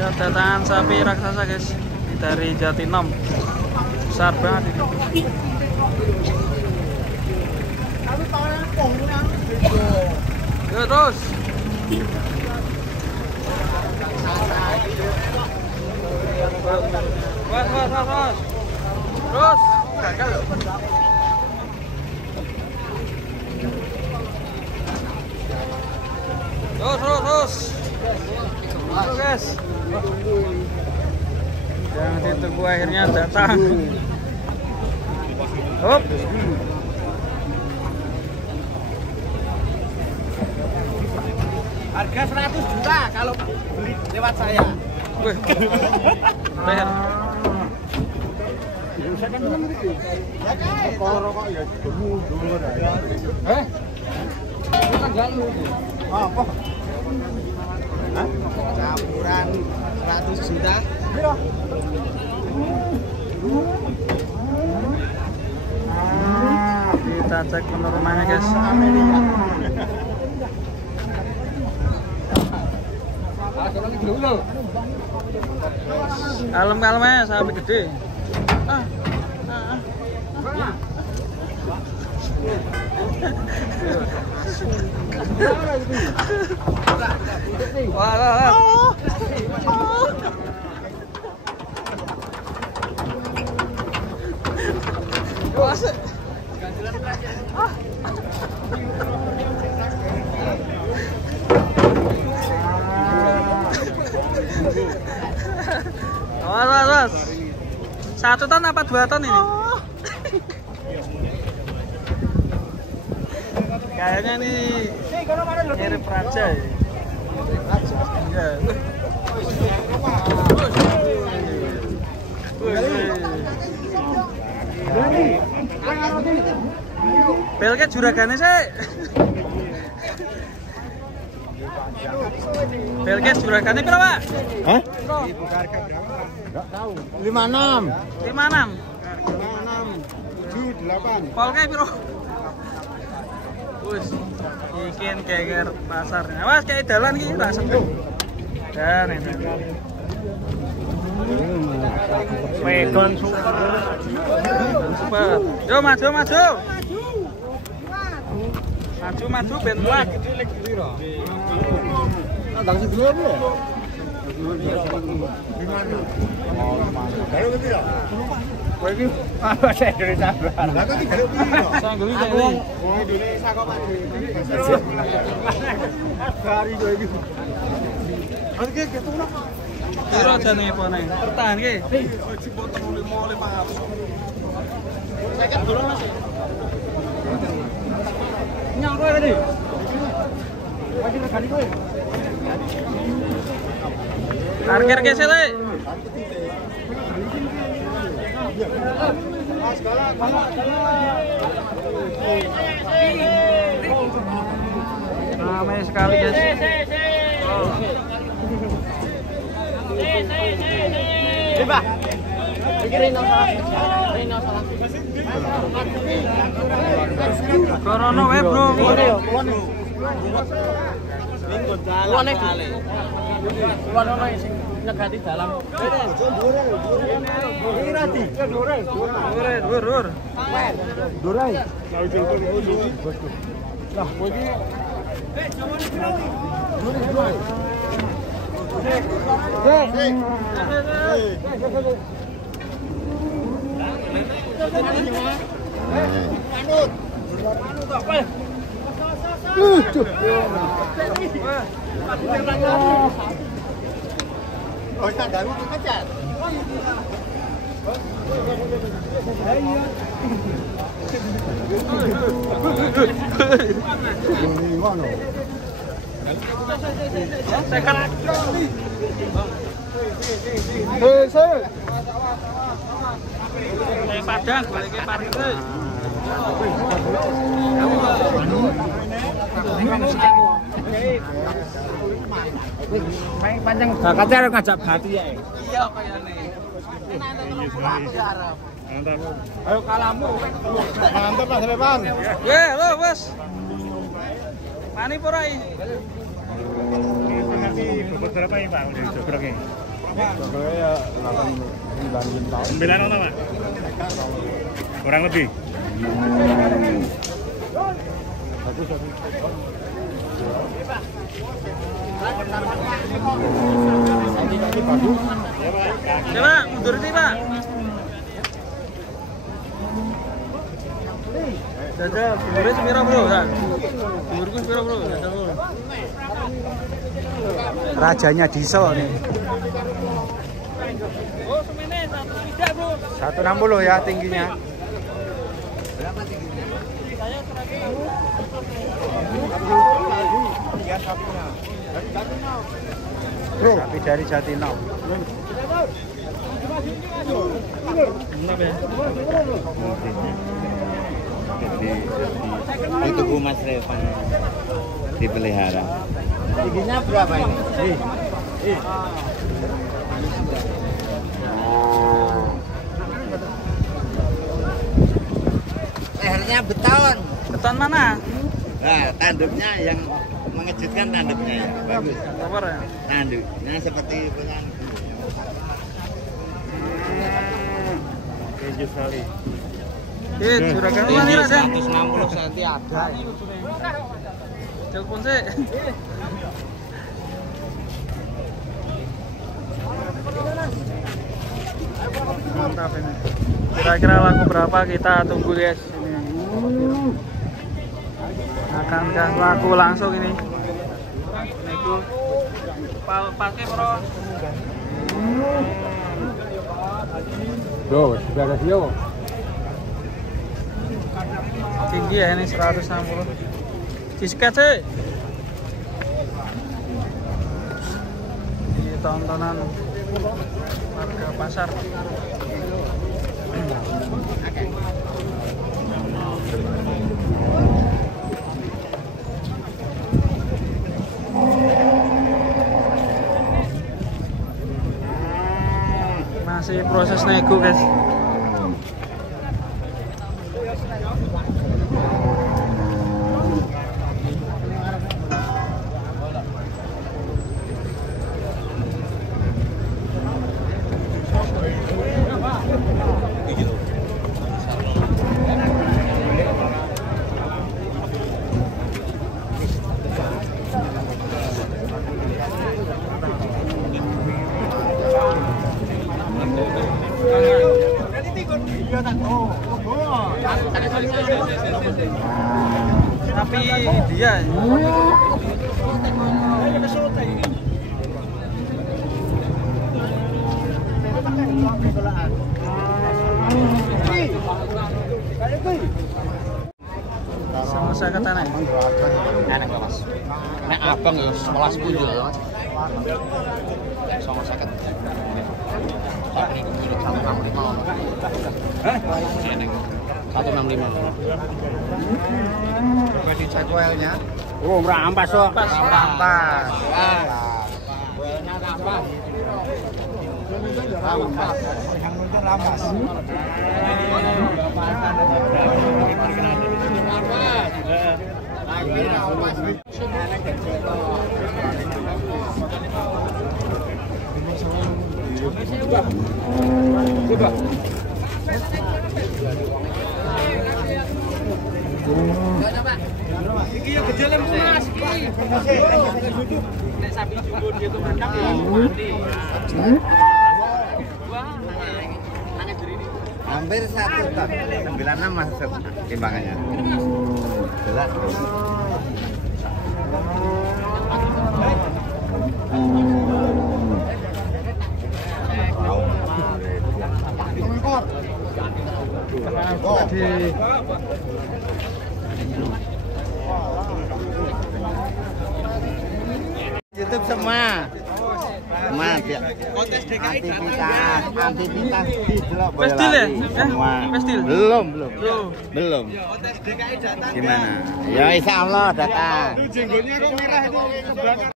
Kedatangan sapi raksasa guys dari Jatinom, besar banget ini. Yuk terus. Was. Terus. Terus. Terus guys. Yang ditunggu akhirnya datang. Hop. Harga 100 juta kalau beli lewat saya. Wih. Bayar. Kalau rokok ya dulu ya. Apa? Hah? Campuran 100 juta. Kita cek penurunannya guys. Kalem ya sapi gede. Wah. Awas. 1 ton apa 2 ton ini? Kayaknya ini mirip raja ya. Iya. Belke juragane sih. Belke juragane piro, Pak? Hah? Enggak tahu. 56. 56. 78. Polke piro? Wis, ikin geger pasar. Awas kayak dalan iki ra sepi. Dan ini. Megon super. Yo maju. Maju ben kuat. Tandang dulu ya. Kalau ngerti ya? Kowe iki bahasa Indonesia. Lah kok iki garuk piro? Sangguli Wong Indonesia kok Pak. Gari kowe iki. Oke, ketemu. Piro jane pone? Pertahan ki. Dipotong 500. Saya durung Mas. Nyang kowe tadi. Lagi regani kowe. Parkir ke sele. Ramai sekali guys. Coba. Pikirin salah. Corona web bro. Luane kali. Luane sing negati dalam. Irati. Dur. Durai. Lah, kowe iki oh, sandalu kecat. Padang balik ke parkir. Panjang bakatnya harus ngajak hati ya. Iya kayaknya. Ayo kalamu. Mantap Mas Lepan. Lo bos. Pani porai. Nanti beberapa ya Pak udah jogroknya. Sebenarnya 8 tahun. 9 tahun Pak? Kurang lebih. Coba mundur ini Pak. Jajal, umurnya sepira bro? Umurku sepira bro? Jajal bro. Rajanya Diso nih. Oh semene 1 bro. 160 ya tingginya. Berapa tingginya? Saya 100. Bro, sapi dari Jatinong. Di tubuh Mas Revan dipelihara. Tingginya berapa ini? Lehernya beton. Beton mana? Nah, tanduknya yang mengejutkan tanduknya ya. Bagus. Kabar ya? Tanduknya seperti bukan. Keju sekali. Juragan rumah nih Raden. 160 cm ada. Telepon sih. Mantap ini. Kira-kira laku berapa kita tunggu guys. Ini. Akankah laku langsung ini? Nego. Pakai bro. Yo, sudah ada yo. Tinggi ya ini 160. Disket sih. Ini tontonan warga pasar. Masih proses nego guys. Tapi dia sama saya kata nih. Enak Mas. Nek abang ya 11 punjul ya Mas. Sama saya kata. Saat ini kilo 165. Hah? 165. Coba dicek oilnya. Oh, merampas kok. Rampas. Oilnya rampas. Rampas. Yang penting rampas. Coba. Iki yang gede lem Mas iki. Nek sapi jumbo dia tuh mandang ya mati. Hampir 1 ton. 96 masuk timbangannya. Jelas. YouTube semua. Kontes DKI Aktivitas di Delok Pestil ya? semua. Pestil? Belum. Kontes DKI datang. Gimana? Ya insya Allah datang. Jenggotnya kok merah itu.